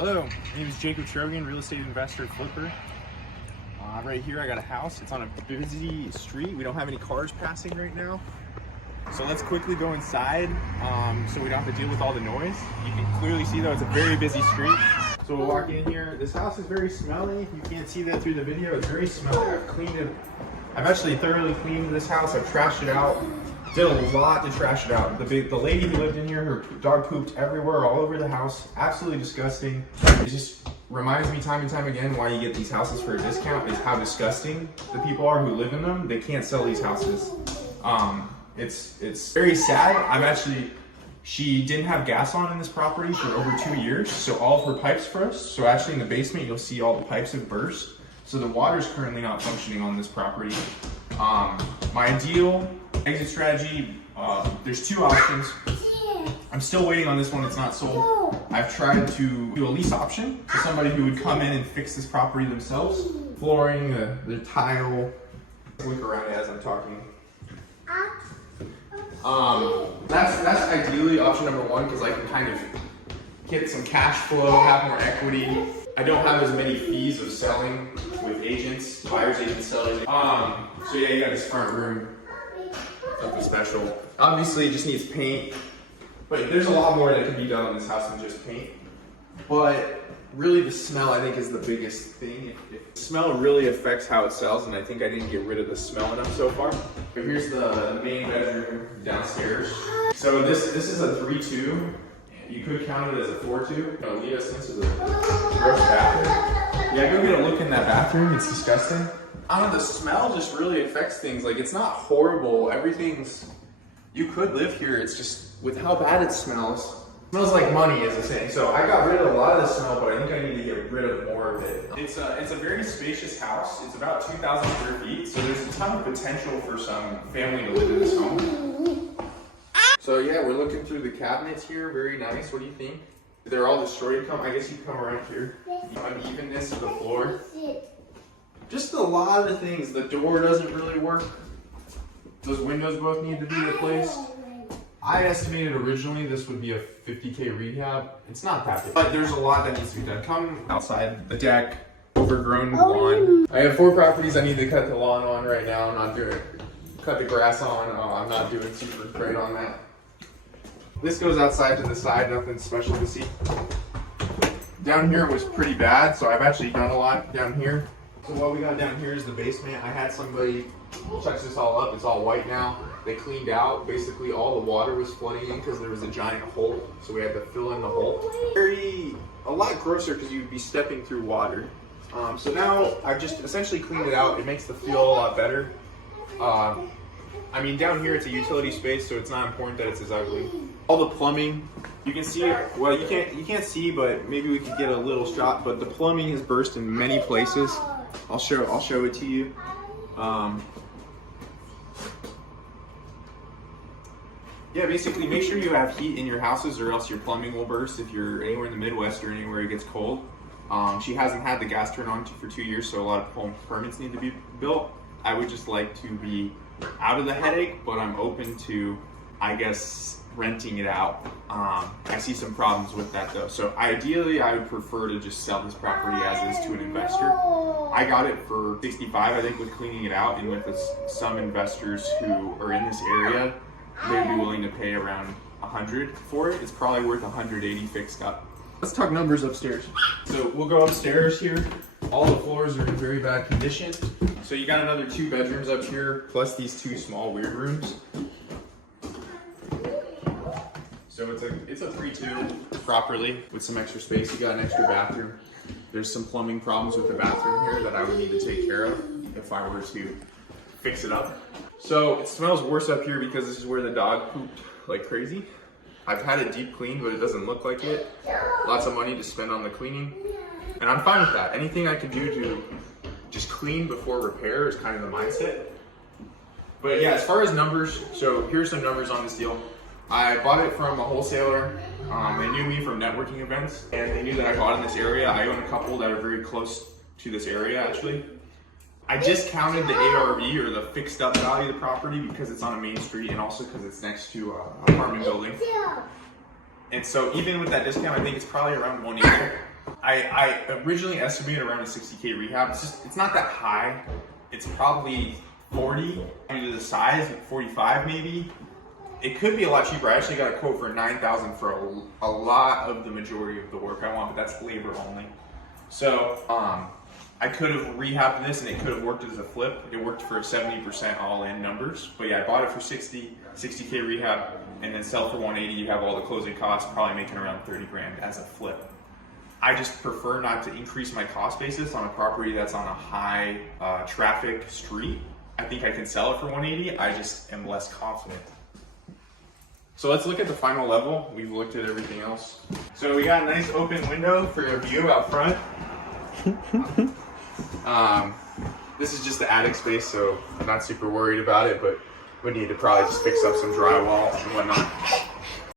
Hello, my name is Jacob Trogan, real estate investor, flipper. Right here I got a house. It's on a busy street. We don't have any cars passing right now. So let's quickly go inside so we don't have to deal with all the noise. You can clearly see though it's a very busy street. So we'll walk in here. This house is very smelly. You can't see that through the video. It's very smelly. I've cleaned it. I've actually thoroughly cleaned this house. I've trashed it out. Did a lot to trash it out. The lady who lived in here, her dog pooped everywhere, all over the house. Absolutely disgusting. It just reminds me time and time again why you get these houses for a discount is how disgusting the people are who live in them. They can't sell these houses. It's very sad. She didn't have gas on in this property for over 2 years, so all of her pipes froze. So actually in the basement, you'll see all the pipes have burst. So the water's currently not functioning on this property. My ideal exit strategy, there's two options. I'm still waiting on this one, it's not sold. I've tried to do a lease option for somebody who would come in and fix this property themselves. Flooring, the tile. Look around it as I'm talking. That's ideally option number one because I can kind of get some cash flow, have more equity. I don't have as many fees of selling with agents, buyers agents, sellers. So yeah, you got this front room, something special. Obviously it just needs paint, but there's a lot more that can be done on this house than just paint. But really the smell I think is the biggest thing. If the smell really affects how it sells, and I think I didn't get rid of the smell enough so far. But here's the main bedroom downstairs. So this is a 3-2. You could count it as a 4-2. No, lead us into the gross bathroom. Yeah, go get a look in that bathroom. It's disgusting. I don't know, the smell just really affects things. Like, it's not horrible. You could live here. It's just, with how bad it smells. It smells like money, as a saying. So I got rid of a lot of the smell, but I think I need to get rid of more of it. It's a very spacious house. It's about 2,000 square feet. So there's a ton of potential for some family to live in this home. So yeah, we're looking through the cabinets here. Very nice. What do you think? They're all destroyed. I guess you come around here. Unevenness of the floor. Just a lot of things. The door doesn't really work. Those windows both need to be replaced. I estimated originally this would be a $50K rehab. It's not that big, but there's a lot that needs to be done. Come outside, the deck, overgrown lawn. I have 4 properties I need to cut the lawn on right now. I'm not doing it. Cut the grass on. I'm not doing super great on that. This goes outside to the side, nothing special to see. Down here was pretty bad, so I've actually done a lot down here. So what we got down here is the basement. I had somebody touch this all up. It's all white now. They cleaned out. Basically all the water was flooding in because there was a giant hole. So we had to fill in the hole. A lot grosser because you'd be stepping through water. So now I've just essentially cleaned it out. It makes the feel a lot better. I mean, down here it's a utility space, so it's not important that it's as ugly. All the plumbing, you can see it. Well, you can't see, but maybe we could get a little shot. But the plumbing has burst in many places. I'll show it to you. Yeah, basically make sure you have heat in your houses or else your plumbing will burst if you're anywhere in the Midwest or anywhere it gets cold. She hasn't had the gas turned on for 2 years, so a lot of home permits need to be built. I would just like to be out of the headache, but I'm open to, I guess, renting it out. I see some problems with that though. So ideally, I would prefer to just sell this property as is to an investor. I got it for 65, I think, with cleaning it out, and with some investors who are in this area, they'd be willing to pay around 100 for it. It's probably worth 180 fixed up. Let's talk numbers upstairs. So we'll go upstairs here. All the floors are in very bad condition. So you got another 2 bedrooms up here, plus these 2 small weird rooms. So it's a 3-2 properly with some extra space. You got an extra bathroom. There's some plumbing problems with the bathroom here that I would need to take care of if I were to fix it up. So it smells worse up here because this is where the dog pooped like crazy. I've had it deep cleaned, but it doesn't look like it. Lots of money to spend on the cleaning. And I'm fine with that. Anything I can do to just clean before repair is kind of the mindset. But yeah, as far as numbers, so here's some numbers on this deal. I bought it from a wholesaler. They knew me from networking events, and they knew that I bought in this area. I own a couple that are very close to this area, actually. I discounted the ARV, or the fixed up value of the property, because it's on a main street and also because it's next to an apartment building. And so even with that discount, I think it's probably around 180. I originally estimated around a 60K rehab. It's not that high. It's probably 40 due to the size, 45 maybe. It could be a lot cheaper. I actually got a quote for $9,000 for a lot of the majority of the work I want, but that's labor only. So I could have rehabbed this and it could have worked as a flip. It worked for 70% all-in numbers. But yeah, I bought it for 60K rehab, and then sell for 180. You have all the closing costs, probably making around 30 grand as a flip. I just prefer not to increase my cost basis on a property that's on a high traffic street. I think I can sell it for 180. I just am less confident. So let's look at the final level. We've looked at everything else. So we got a nice open window for a view out front. This is just the attic space, so I'm not super worried about it, but we need to probably just fix up some drywall and whatnot.